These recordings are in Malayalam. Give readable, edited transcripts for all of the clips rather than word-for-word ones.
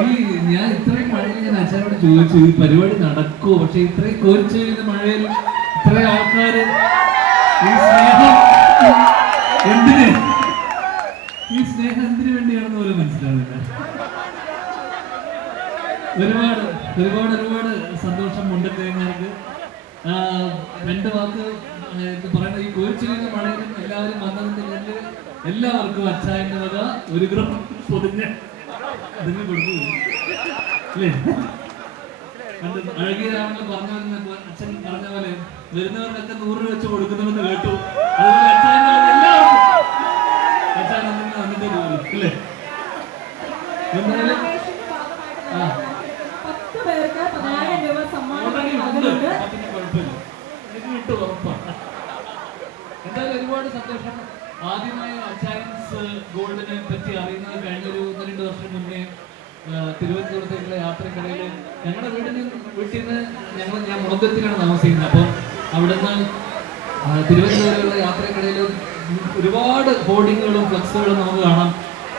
ഈ ഞാൻ ഇത്രയും മഴയിൽ ഞാൻ അച്ഛനോട് ചോദിച്ചു ഈ പരിപാടി നടക്കുമോ, പക്ഷെ ഇത്രയും കോരിച്ചു കഴിഞ്ഞ മഴയിൽ ഇത്ര ആൾക്കാര് ഈ സ്നേഹം എന്തിന് വേണ്ടിയാണെന്ന് പോലും മനസ്സിലാവുന്നില്ല. ഒരുപാട് ഒരുപാട് ഒരുപാട് സന്തോഷം മുണ്ടത്തേങ്ങൾക്ക്. രണ്ട് വാക്ക് പറയുന്നത്, ഈ കോരിച്ചു കഴിഞ്ഞ മഴയിലും എല്ലാവരും വന്നതിന്റെ പേരിൽ എല്ലാവർക്കും അച്ചായന്റെ വക ഒരു ഗ്രം പൊതിഞ്ഞ് അതിന് കൊടുത്തു അല്ലേ? അഴകിയ രാമനിൽ പറഞ്ഞു, അച്ഛൻ പറഞ്ഞ പോലെ വരുന്നവർക്കൊക്കെ 100 രൂപ വെച്ച് കൊടുക്കുന്നുവെന്ന് കേട്ടു. അതുപോലെ അച്ഛൻ്റെ എല്ലാവർക്കും അച്ഛൻ വന്നിട്ട് പോലും അല്ലേ? എന്തായാലും എന്തായാലും ഒരുപാട് സന്തോഷം. ആദ്യമായി അച്ചയൻസ് ഗോൾഡിനെ പറ്റി അറിയുന്നത് കഴിഞ്ഞൊരു 1-2 വർഷം മുന്നേ തിരുവനന്തപുരത്തേക്കുള്ള യാത്രക്കിടയിൽ ഞങ്ങളുടെ വീട്ടിൽ നിന്ന് ഞാൻ മുളന്തുരുത്തിലാണ് താമസിക്കുന്നത്. അപ്പം അവിടുന്ന് തിരുവനന്തപുരത്തുള്ള യാത്രക്കിടയിൽ ഒരുപാട് ഹോർഡിങ്ങുകളും ഫ്ലക്സുകളും നമുക്ക് കാണാം.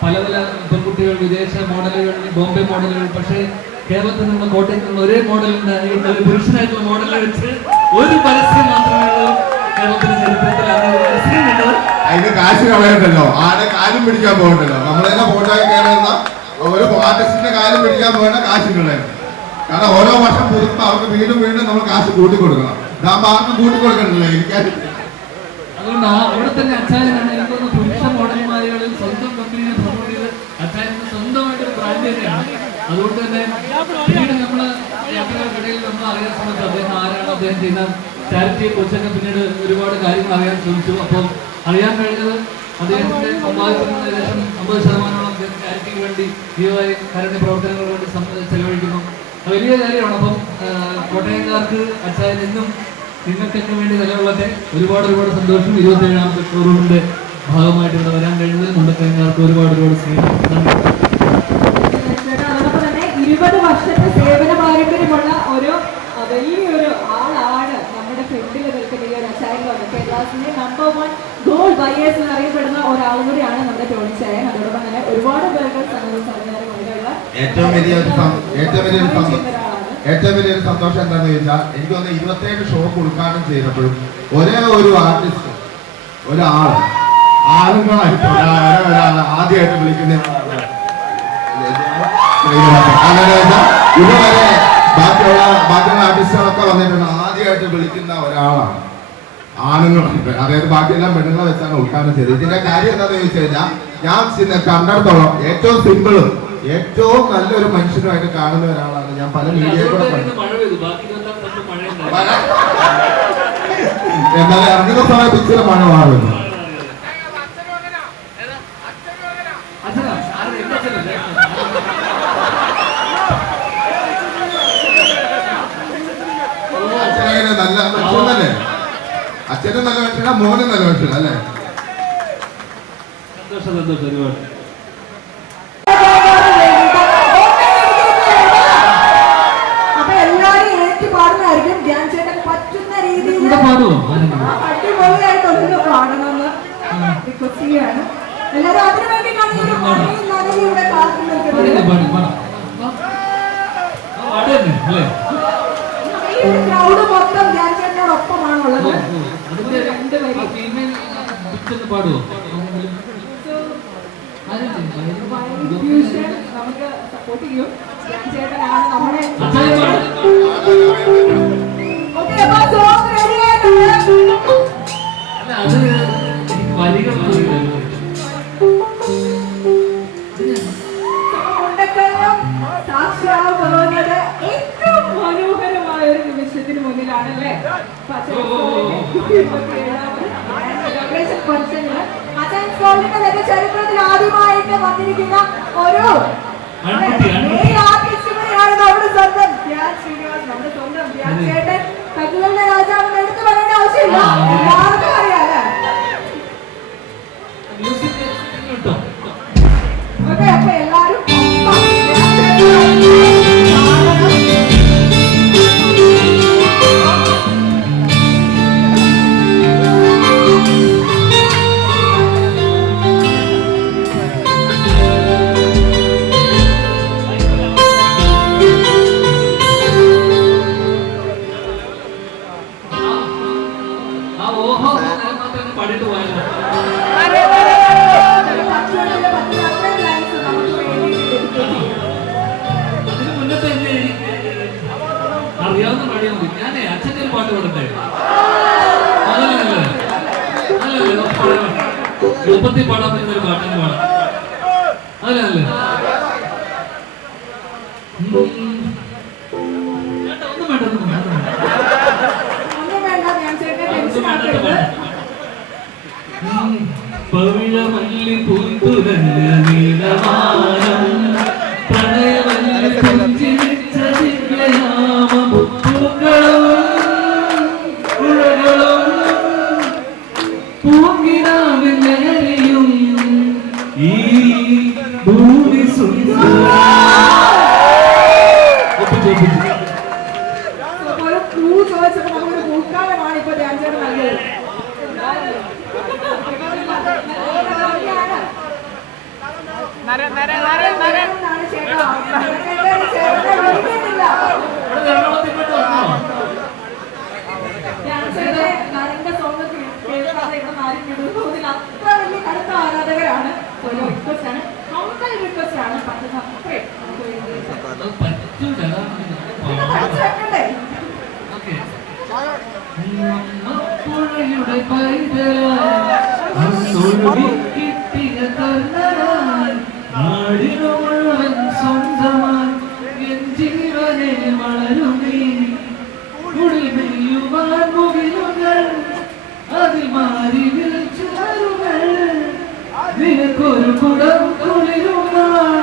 പല പല പെൺകുട്ടികൾ, വിദേശ മോഡലുകൾ, ബോംബെ മോഡലുകൾ. പക്ഷേ കേരളത്തിൽ നിന്നുള്ള കോട്ടയത്തിൽ നിന്നുള്ള ഒരേ മോഡലിന്റെ ഒരു പുരുഷനായിട്ടുള്ള മോഡലിനെ വെച്ച് ഒരു പരസ്യം മാത്രമേ ഉള്ളൂ കേരളത്തിന്റെ ചരിത്രത്തിൽ. അതിന് കാശ് കളയണ്ടല്ലോ, ആരെ കാലും പിടിക്കാൻ പോകണ്ടല്ലോ. നമ്മളെന്നെ ഫോട്ടോയിൽ കയറുന്ന ഒരു ആർട്ടിസ്റ്റിന്റെ കാലും പിടിക്കാൻ പോകേണ്ട കാശ് കളയണം. കാരണം ഓരോ വർഷം പുതുക്കുമ്പോൾ അവർക്ക് വീണ്ടും വീണ്ടും നമ്മൾ കാശ് കൂട്ടി കൊടുക്കണം. ഇതാകുമ്പോൾ ആർക്കും കൂട്ടി കൊടുക്കണ്ടല്ലോ. എനിക്കാരും അതുകൊണ്ട് അവിടെ തന്നെ അച്ചായനാണ് എനിക്കൊന്ന് പുരുഷ മോഡൽമാരുകളിൽ സ്വന്തം കമ്പനിയെ പ്രൊമോട്ട് ചെയ്ത് അച്ചായന് സ്വന്തമായിട്ട് ഒരു ബ്രാൻഡ് തന്നെയാണ്. അതുകൊണ്ട് തന്നെ പിന്നീട് നമ്മള് യാത്രകൾക്കിടയിൽ നമ്മൾ അറിയാൻ ശ്രമിച്ചു അദ്ദേഹം ആരാണ്, അദ്ദേഹം ചെയ്യുന്ന ചാരിറ്റിയെ കുറിച്ചൊക്കെ പിന്നീട് ഒരുപാട് കാര്യങ്ങൾ അറിയാൻ ശ്രമിച്ചു. അപ്പം അറിയാൻ കഴിഞ്ഞത് അദ്ദേഹത്തിന്റെ സമ്പാദിക്കുന്ന ഏകദേശം 50% ചാരിറ്റിക്ക് വേണ്ടി ജീവകാരുണ്യ പ്രവർത്തനങ്ങൾക്ക് വേണ്ടി ചെലവഴിക്കുന്നു. വലിയ കാര്യമാണ്. അപ്പം കോട്ടയംകാർക്ക് അച്ചായൻ എന്നും നിങ്ങൾക്കൊക്കെ വേണ്ടി നിലകൊള്ളട്ടെ. ഒരുപാട് ഒരുപാട് സന്തോഷം. 27ാമത്തെ ഷോറൂമിന്റെ ഭാഗമായിട്ട് ഇവിടെ വരാൻ കഴിഞ്ഞതിൽ കോട്ടയംകാർക്ക് ഒരുപാട് ഒരുപാട് സ്നേഹം. അതോടൊപ്പം തന്നെ 20 വർഷത്തെ സേവന പാരമ്പര്യമുള്ള ഒരു വലിയൊരു ആളാണ് നമ്മുടെ ഫ്രണ്ടിൽ നിൽക്കുന്ന ഈ ഒരു അച്ചായൻ. കേരളത്തിലെ നമ്പർ 1 ഗോൾഡ് ബയേഴ്സ് എന്നറിയപ്പെടുന്ന ഒരാളും കൂടിയാണ് നമ്മുടെ ടോണി ചായൻ. അതോടൊപ്പം തന്നെ ഒരുപാട് പേർക്ക് ഏറ്റവും വലിയൊരു സന്തോഷം എന്താണെന്ന് ചോദിച്ചാൽ, എനിക്ക് തോന്നുന്നു 27 ഷോപ്പ് ഉദ്ഘാടനം ചെയ്തപ്പോഴും ഒരേ ഒരു ആർട്ടിസ്റ്റ്, ആളുകളായിട്ട് ആദ്യമായിട്ട് വിളിക്കുന്ന ഇതുവരെ ബാക്കിയുള്ള ആർട്ടിസ്റ്റുകളൊക്കെ വന്നിട്ടുണ്ട്. ആദ്യമായിട്ട് വിളിക്കുന്ന ഒരാളാണ് ആണുങ്ങളുണ്ട്. അതായത് ബാക്കിയെല്ലാം പെണ്ണുങ്ങളെ വെച്ചാണ് ഉദ്ഘാടനം ചെയ്തത്. ഇതിന്റെ കാര്യം എന്താണെന്ന് ചോദിച്ചു കഴിഞ്ഞാൽ, ഞാൻ കണ്ടിടത്തോളം ഏറ്റവും സിമ്പിളും ഏറ്റവും നല്ലൊരു മനുഷ്യനുമായിട്ട് കാണുന്ന ഒരാളാണ് ഞാൻ. പല മീഡിയയിൽ കൂടെ എന്നാലും ഇറങ്ങുന്ന സമയത്ത് ഇച്ചിരി മഴ മാറുന്നു. അച്ഛനെ നല്ല മനുഷ്യനല്ലേ? അച്ഛനും നല്ല മനുഷ്യനാ, മോനും നല്ല മനുഷ്യനാ അല്ലേ? സന്തോഷം സന്തോഷം ഒരുപാട്. അടിപൊളിയായിട്ടൊന്ന് പാടണമെന്ന് റിക്വസ്റ്റ് ചെയ്യാണ്. എല്ലാവരും അതിനു വേണ്ടി ഇവിടെ കാത്തു നിൽക്കുന്നത്. ഈ ക്രൗഡ് മൊത്തം ധ്യാൻ ചേട്ടനോടൊപ്പമാണുള്ളത്. നമുക്ക് സപ്പോർട്ട് ചെയ്യും. ധ്യാൻ ചേട്ടനാണ് നമ്മുടെ സാക്ഷിയാവുന്നത് ഏറ്റവും മനോഹരമായ ഒരു നിമിഷത്തിന് മുന്നിലാണല്ലേ? ചരിത്രത്തിൽ ആദ്യമായിട്ട് വന്നിരിക്കുന്ന ഒരു ആർട്ടിസ്റ്റുകളെയാണ് നമ്മുടെ സ്വന്തം ധ്യാൻ ശ്രീനിവാസ്, നമ്മുടെ സ്വന്തം ധ്യാൻ ചേട്ടൻ. കല്ലുകളുടെ രാജാവ് എടുത്തു പറയേണ്ട ആവശ്യമില്ല, എല്ലാവർക്കും അറിയാലേ. ഓക്കെ, അപ്പൊ എല്ലാരും പാടിയിട്ട് പോയാലോ? അതിന് മുന്നത്തെ എന്നെ അറിയാവുന്ന പാടിയാൽ മതി. ഞാനേ അച്ഛൻ്റെ ഒരു പാട്ട് പാടട്ടെ? അതല്ലേ എളുപ്പത്തിൽ പാടാൻ പറ്റുന്ന ഒരു പാട്ടെന്ന് പാടാം. അതല്ലേ പവിഴമല്ലി പൂത്തുലഞ്ഞ നീലവാനം പ്രണയമല്ലി പുഞ്ചിരിച്ച ദിവ്യനാമം പൂക്കളും പുഴകളും പൂങ്കിനാവിൻ ലഹരിയും ഈ ഭൂമി പൂക്കാലമാണ് ഇപ്പൊ ഡാൻസർ നല്ലത്. നരന്റെ സോങ് കേൾക്കാതെ ഇവിടെ ആരും വിടുന്നതിൽ അത്ര വലിയ കടുത്ത ആരാധകരാണ്. ഒരു റിക്വസ്റ്റ് ആണ്, ഹംബിൾ റിക്വസ്റ്റ് ആണ്. പറ്റുന്ന അത്രയും നമുക്ക് വെക്കണ്ടേ? പുഴയുടെ പൈതലായി കിട്ടിയ കർണനായി നാടിനു മുഴുവൻ സ്വന്തമായി എൻ ജീവനെ വളരുമേ ഉള്ളിൽ മെയ്യുവാൻ മുകിലുകൾ അതിൽ മാറി വിളിച്ചുകൾ നിനക്കൊരു കുടം കുളിരുമായി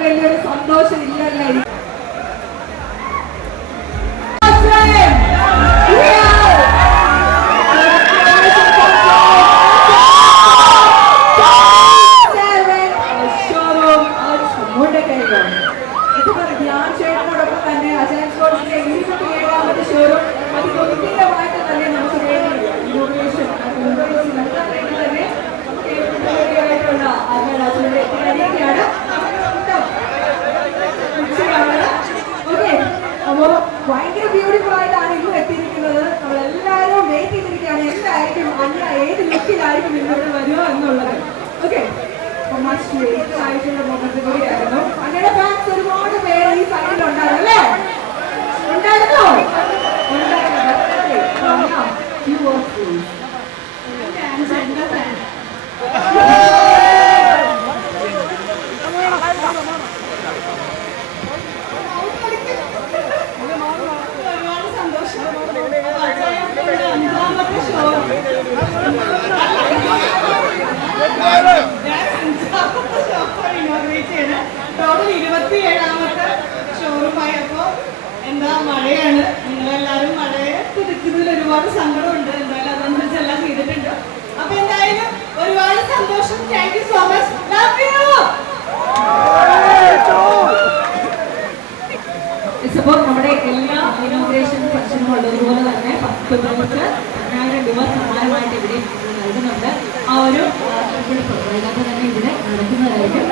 വലിയൊരു സന്തോഷം ഇല്ലല്ലേ? ധ്യാൻ ചേട്ടനോടൊപ്പം തന്നെ അജയൻ സ്പോർട്സിന്റെ 27ാമത്തെ ഷോറൂം അതിഗംഭീരമായിട്ട് തന്നെ നമുക്ക് വേണ്ടി ഇന്നോവേഷൻ തന്നെ ആയിട്ടുള്ള അജയുടെ എത്തിയിരിക്കുകയാണ്. ഓക്കെ, അപ്പോ ഭയങ്കര ബ്യൂട്ടിഫുൾ ആയിട്ടാണ് ഇന്നും എത്തിയിരിക്കുന്നത്. നമ്മളെല്ലാവരും വെയിറ്റ് ചെയ്തിരിക്കുകയാണ് എന്തായിരിക്കും അല്ല ഏത് ലുക്കിലായിരിക്കും ഇന്നിവിടെ വരിക എന്നുള്ളത്. ഓക്കെ, മച്ച് വെയിറ്റ് ആയിട്ടുള്ള മൊമെന്റ് കൂടിയായിരുന്നു. അങ്ങനെ ഫാൻസ് ഒരുപാട് പേര് ഈ സൈഡിൽ ഉണ്ടായിരുന്നു അല്ലേ? ഉണ്ടായിരുന്നോ? ഒരുപാട് സന്തോഷം. 5ാമത്തെ ഷോ ഇനോഗ്രേറ്റ് ചെയ്ത് ടോട്ടൽ 27ാമത്തെ ഷോറൂമായി. അപ്പോൾ എന്താ മഴയാണ്, നിങ്ങളെല്ലാവരും മഴയെ കുതിക്കുന്നതിൽ ഒരുപാട് സങ്കടമുണ്ട്. എന്തായാലും അതനുസരിച്ച് എല്ലാം ചെയ്തിട്ടുണ്ട്. അപ്പൊ എന്തായാലും ഒരുപാട് സന്തോഷം. Thank you so much. Love you. ഇപ്പോൾ നമ്മുടെ എല്ലാ ഇനോഗ്രേഷൻ ഫംഗ്ഷനും ഉള്ളതുപോലെ തന്നെ 10 പേർക്ക് 10,000 രൂപ സമ്മാനമായിട്ട് ഇവിടെ നൽകുന്നുണ്ട്. ആ ഒരു തന്നെ ഇവിടെ നടക്കുന്നതായിരിക്കും.